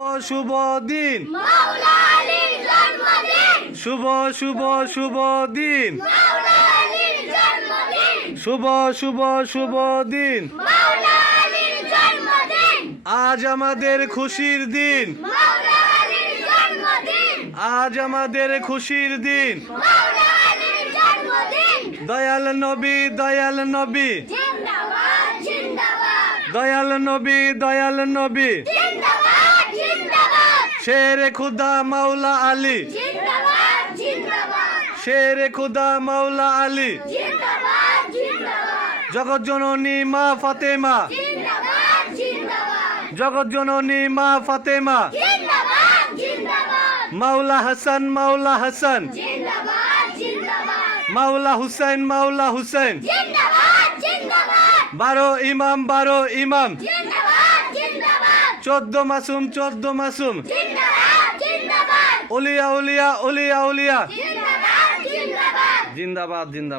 শুভ দিন। শুভ শুভ শুভ দিন। শুভ শুভ শুভ দিন। আজ আমাদের খুশির দিন। আজ আমাদের খুশির দিন। দয়াল নবী দয়াল নবী। দয়াল নবী দয়াল নবী। শের খুদা মাওলা আলী। শের খুদা মাওলা আলী। জগৎ জননী মা ফাতেমা। জগৎ জননী মা ফাতেমা। মাওলা হাসান মাওলা হাসান। মাওলা হুসেন মাওলা হুসেন বারো ইমাম বারো ইমাম। চোদ্দ মাসুম চোদ্দ মাসুম। উলিয়া উলিয়া উলিয়া উলিয়া। জিন্দাবাদ জিন্দাবাদ।